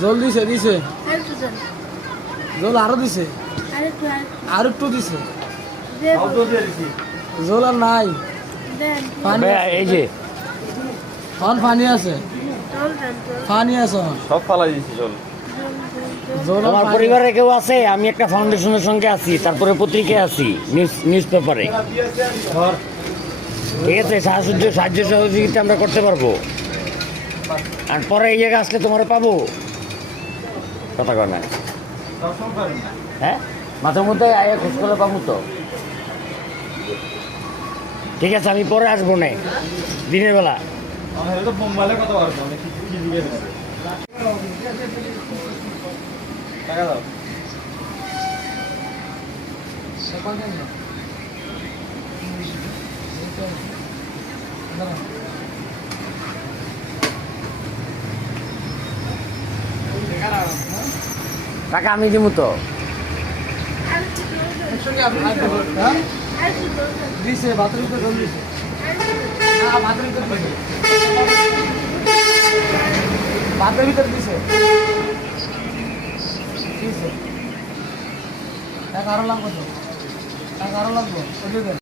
জল দিছে দিছে জল আরো দিছে আর একটু দিছে জল আর নাই পানি এই যে পানি আছে পানি আছে সব ফালাই দিছি জল। জল আমার পরিবারে কেউ আছে? আমি একটা ফাউন্ডেশনের সঙ্গে আছি, তারপরে পত্রিকায় আছি, নিউজ পেপারে। ঠিক আছে, সাহায্য সহযোগিতা আমরা করতে পারবো। আর পরে এই জায়গায় আসলে তোমার পাবো কথা কয় না। হ্যাঁ, মাঝে মধ্যে আগে খোঁজ করে পাবো তো। ঠিক আছে, আমি পরে আসবো না দিনের বেলা। টাকা দাও। টাকা আমি দিব তো। দিছে বাথরুম তো জল দিছে না বাথরুম তো দিছে বাথরুম ভিতর দিছে দিছে টাকা আরো লাগবে তো টাকা আরো লাগবে